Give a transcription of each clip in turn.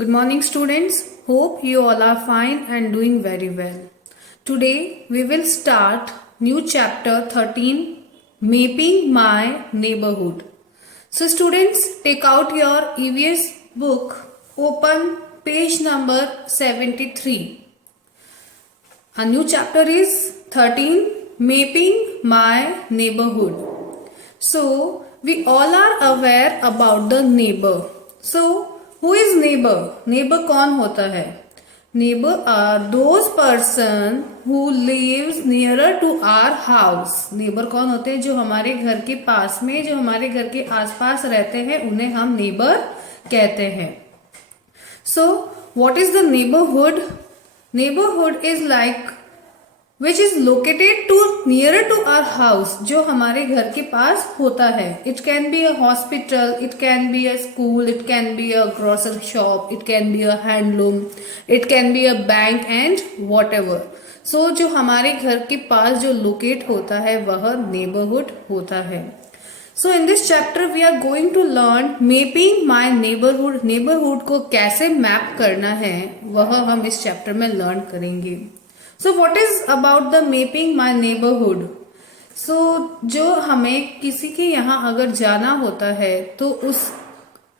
Good morning, students. Hope you all are fine and doing very well. Today we will start new chapter 13, Mapping My Neighborhood. So, students, take out your EVS book, open page number 73. A new chapter is 13, Mapping My Neighborhood. So, we all are aware about the neighbor. So, who is neighbor? Neighbor कौन होता है? Neighbor are those person who lives nearer to our house. Neighbor कौन होते हैं? जो हमारे घर के पास में, जो हमारे घर के आसपास रहते हैं, उन्हें हम neighbor कहते हैं. So, what is the neighborhood? Neighborhood is like which is located to nearer to our house, जो हमारे घर के पास होता है. It can be a hospital, it can be a school, it can be a grocery shop, it can be a handloom, it can be a bank and whatever. So जो हमारे घर के पास जो locate होता है वह neighborhood होता है. So in this chapter we are going to learn mapping my neighborhood. Neighborhood को कैसे मैप करना है वह हम इस चैप्टर में लर्न करेंगे. So what is about the mapping my neighborhood? So जो हमें किसी के यहाँ अगर जाना होता है तो उस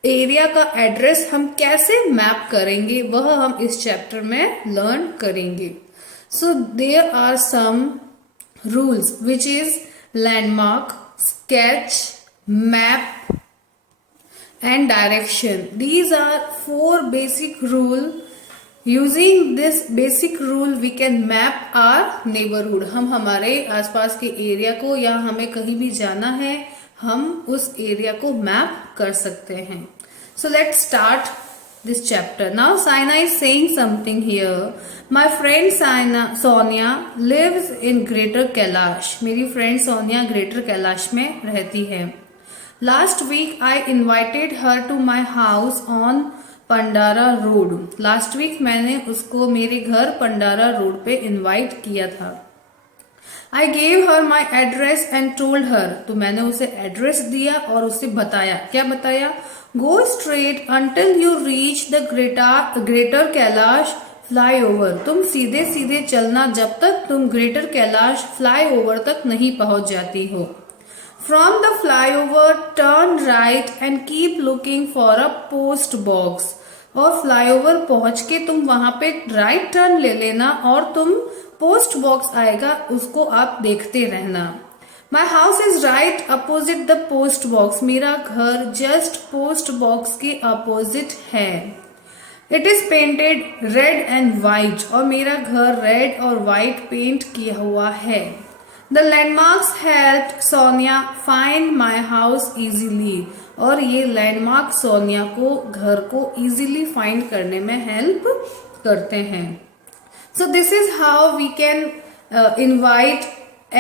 एरिया का एड्रेस हम कैसे मैप करेंगे वह हम इस चैप्टर में लर्न करेंगे. So there are some rules which is landmark, sketch, map and direction. These are 4 basic rules. Using this basic rule we can map our neighborhood. हम हमारे आसपास के एरिया को या हमें कहीं भी जाना है हम उस एरिया को मैप कर सकते हैं. So let's start this chapter. Now Saina is saying something here. My friend Sonia lives in Greater Kailash. मेरी फ्रेंड सोनिया ग्रेटर कैलाश में रहती है. Last week I invited her to my house on Pandara road. Last week मैंने उसको मेरे घर Pandara road पे invite किया था. I gave her my address and told her. तो मैंने उसे एड्रेस दिया और उसे बताया. क्या बताया? Go straight until you reach the greater Kailash flyover. तुम सीधे सीधे चलना जब तक तुम ग्रेटर कैलाश फ्लाईओवर तक नहीं पहुंच जाती हो. From the flyover, turn right and keep looking for a post box. और फ्लाईओवर पहुंच के तुम वहां पे राइट टर्न ले लेना और तुम पोस्ट बॉक्स आएगा उसको आप देखते रहना. My house is right opposite the post box. मेरा घर जस्ट पोस्ट बॉक्स के अपोजिट है. It is painted red and white. और मेरा घर रेड और व्हाइट पेंट किया हुआ है. The landmarks helped Sonia find my house easily. और ये लैंडमार्क सोनिया को घर को इजीली फाइंड करने में हेल्प करते हैं. So this is how we can invite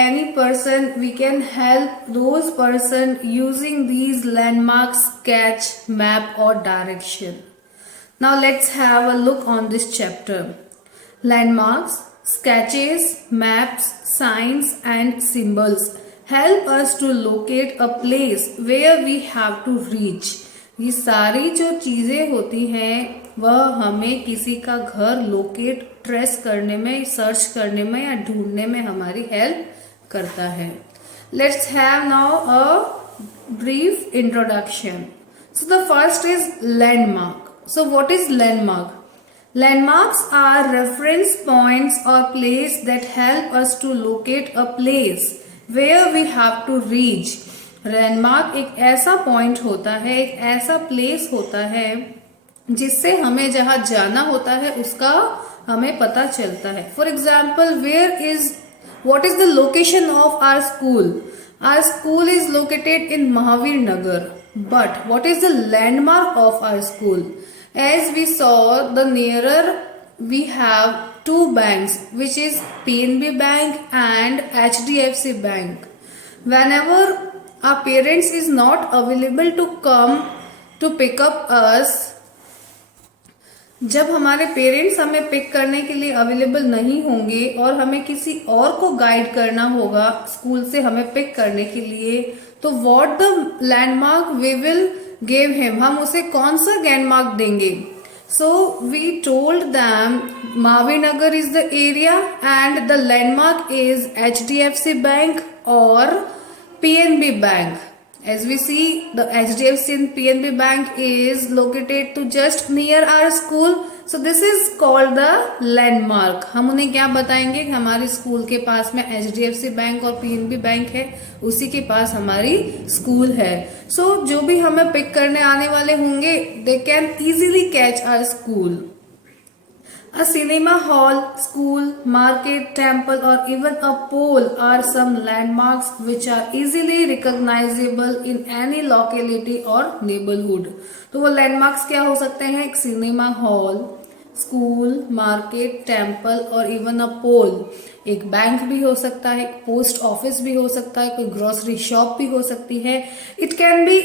any person. We can help those person using these landmarks, sketch, map or direction. Now let's have a look on this chapter. Landmarks, sketches, maps, signs and symbols help us to locate a place where we have to reach. ये सारी जो चीजें होती हैं वह हमें किसी का घर लोकेट ट्रेस करने में, सर्च करने में या ढूंढने में हमारी हेल्प करता है. Let's have now a brief introduction. So the first is landmark. So what is landmark? Landmarks are reference points or place that help us to locate a place where we have to reach. Landmark एक ऐसा point होता है, एक ऐसा place होता है जिससे हमें जहाँ जाना होता है उसका हमें पता चलता है. For example, what is the location of our school? Our school is located in Mahavir Nagar. But what is the landmark of our school? As we saw, the nearer we have 2 banks, which is PNB Bank and HDFC Bank. Whenever our parents is not available to come to pick up us, जब हमारे parents हमें pick करने के लिए available नहीं होंगे और हमें किसी और को गाइड करना होगा स्कूल से हमें पिक करने के लिए, तो what the landmark we will give him, हम उसे कौन सा लैंडमार्क देंगे. So we told them Mavinagar is the area and the landmark is HDFC Bank or PNB Bank. As we see, the HDFC and PNB Bank is located to just near our school. So this is called the landmark. हम उन्हें क्या बताएंगे कि हमारे school के पास में HDFC bank और PNB bank है, उसी के पास हमारी स्कूल है. So जो भी हमें पिक करने आने वाले होंगे, they can easily catch our school. A cinema hall, school, market, temple or even a pole are some landmarks which are easily recognizable in any locality or neighborhood. तो वो landmarks क्या हो सकते हैं? एक cinema hall, school, market, temple और even अ पोल. एक bank भी हो सकता है, एक पोस्ट ऑफिस भी हो सकता है, कोई ग्रोसरी शॉप भी हो सकती है. इट कैन बी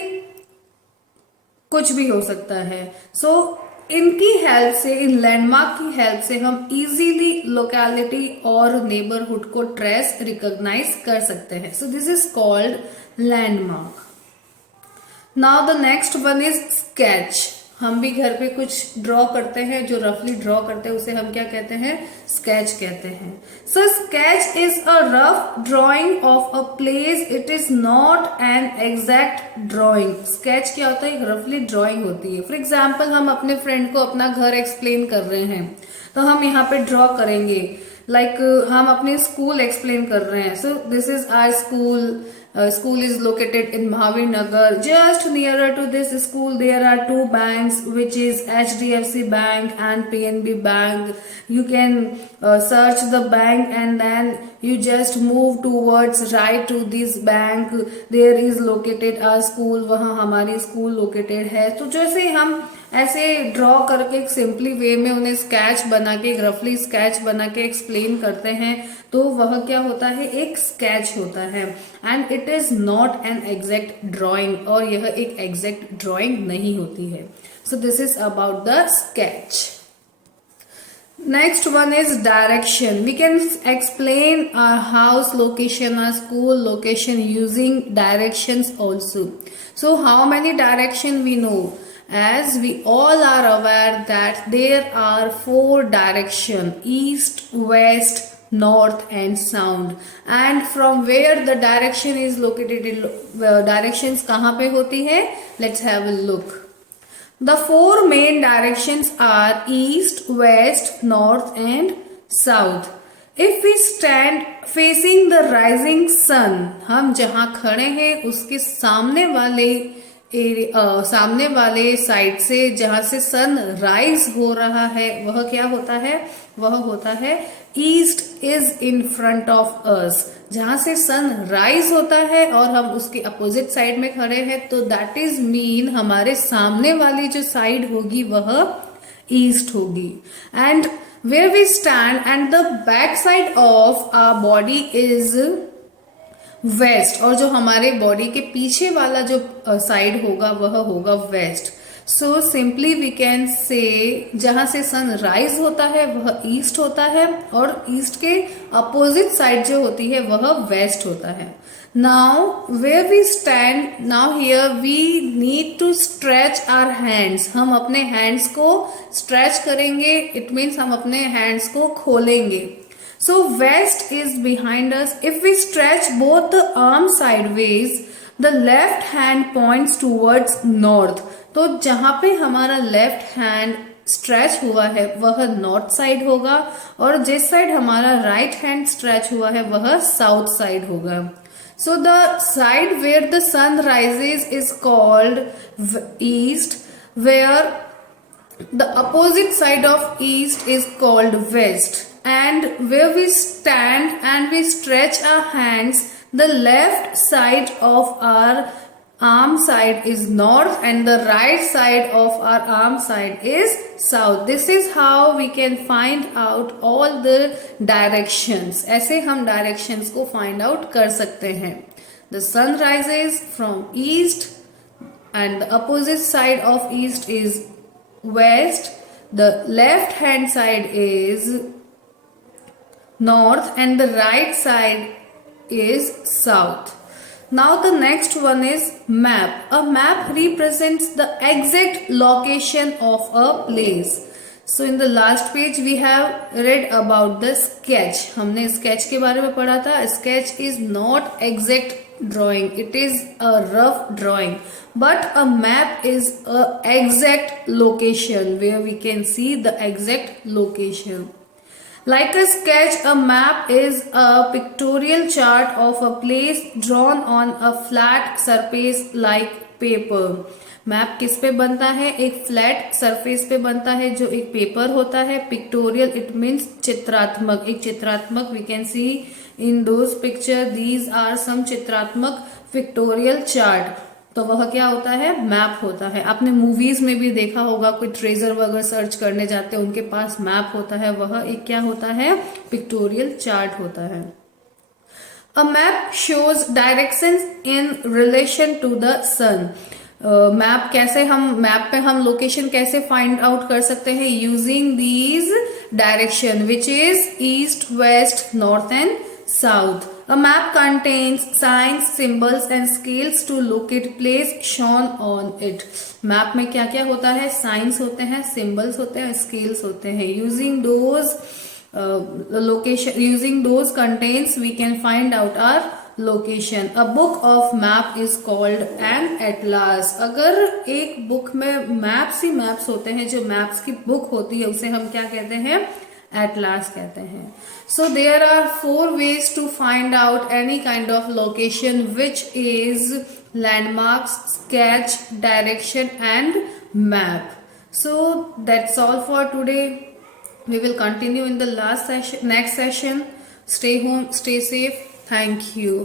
कुछ भी हो सकता है. सो इनकी हेल्प से, इन लैंडमार्क की हेल्प से हम इजीली लोकेलिटी और नेबरहुड को ट्रेस रिकॉग्नाइज कर सकते हैं. So this is called landmark. Now the next one is sketch. हम भी घर पे कुछ ड्रॉ करते हैं, जो रफली ड्रॉ करते हैं उसे हम क्या कहते हैं? स्केच कहते हैं. So sketch is a rough drawing of a place. It is not an exact drawing. Sketch क्या होता है? एक रफली ड्रॉइंग होती है. फॉर एग्जाम्पल, हम अपने फ्रेंड को अपना घर एक्सप्लेन कर रहे हैं, तो हम यहाँ पे ड्रॉ करेंगे. लाइक हम अपने स्कूल एक्सप्लेन कर रहे हैं. So this is our school. School is located in Bhavinagar. Just nearer to this school there are two banks, which is HDFC Bank and PNB Bank. You can search the bank and then you just move towards right to this bank. There is located our school. वहाँ हमारी school located है. तो जैसे हम ऐसे draw करके एक simply वे में उन्हें स्केच बना के, एक रफली स्केच बना के एक्सप्लेन करते हैं, तो वह क्या होता है? एक स्केच होता है. And it is not an exact drawing, और यह एक एग्जैक्ट ड्रॉइंग नहीं होती है. सो this is about the sketch. Next one is direction. We can explain our house location, our school location using directions also. So how many direction we know? As we all are aware that there are 4 direction: east, west, north and south. And from where the direction is located, directions कहाँ पे होती है? Let's have a look. The 4 main directions are east, west, north and south. If we stand facing the rising sun, हम जहाँ खड़े हैं उसके सामने वाले साइड से जहां से सन राइज हो रहा है, वह क्या होता है? वह होता है east is in front of us. जहां से सन राइज होता है और हम उसके अपोजिट साइड में खड़े हैं, तो दैट इज मीन हमारे सामने वाली जो साइड होगी वह ईस्ट होगी. And where we stand and the back side of our body is west, और जो हमारे बॉडी के पीछे वाला जो साइड होगा वह होगा west. So simply we can say जहां से सन राइज होता है वह ईस्ट होता है, और ईस्ट के अपोजिट साइड जो होती है वह वेस्ट होता है. Now where we stand, now here we need to stretch our hands. हम अपने हैंड्स को स्ट्रेच करेंगे. इट मीन्स हम अपने हैंड्स को खोलेंगे. So west is behind us. If we stretch both the arms sideways, the left hand points towards north. तो जहां पे हमारा लेफ्ट हैंड स्ट्रेच हुआ है वह नॉर्थ साइड होगा, और जिस साइड हमारा राइट हैंड स्ट्रेच हुआ है वह साउथ साइड होगा. So the side where the sun rises is called east, where the opposite side of east is called west. And where we stand and we stretch our hands, the left side of our arm side is north and the right side of our arm side is south. This is how we can find out all the directions. ऐसे हम directions को find out कर सकते हैं. The sun rises from east and the opposite side of east is west. The left hand side is north and the right side is south. Now the next one is map. A map represents the exact location of a place. So in the last page we have read about the sketch. हमने sketch के बारे में पढ़ा था. Sketch is not exact drawing. It is a rough drawing. But a map is a exact location where we can see the exact location. Like a sketch, a map is a pictorial chart of a place drawn on a flat surface like paper. Map किस पे बनता है? एक flat surface पे बनता है जो एक पेपर होता है. पिक्टोरियल इट मीन्स चित्रात्मक. एक चित्रात्मक we can see in those picture these are some चित्रात्मक पिक्टोरियल चार्ट. तो वह क्या होता है? मैप होता है. आपने मूवीज में भी देखा होगा, कोई ट्रेजर वगैरह सर्च करने जाते हैं उनके पास मैप होता है. वह एक क्या होता है? पिक्टोरियल चार्ट होता है. A map shows directions in relation to the sun. Map कैसे मैप पे हम लोकेशन कैसे फाइंड आउट कर सकते हैं? Using these direction which is east, west, north and south. A map contains signs, symbols and scales to locate place shown on it. Map में क्या क्या होता है? साइंस होते हैं, सिंबल्स होते हैं, स्केल्स होते हैं. Using those location, using those contents we can find out our location. A book of map is called an atlas. अगर एक बुक में मैप्स ही मैप्स होते हैं, जो मैप्स की बुक होती है उसे हम क्या कहते हैं? एटलास कहते हैं. So there are 4 ways to find out any kind of location, which is landmarks, sketch, direction and map. So that's all for today. We will continue in the next session. Stay home, stay safe. Thank you.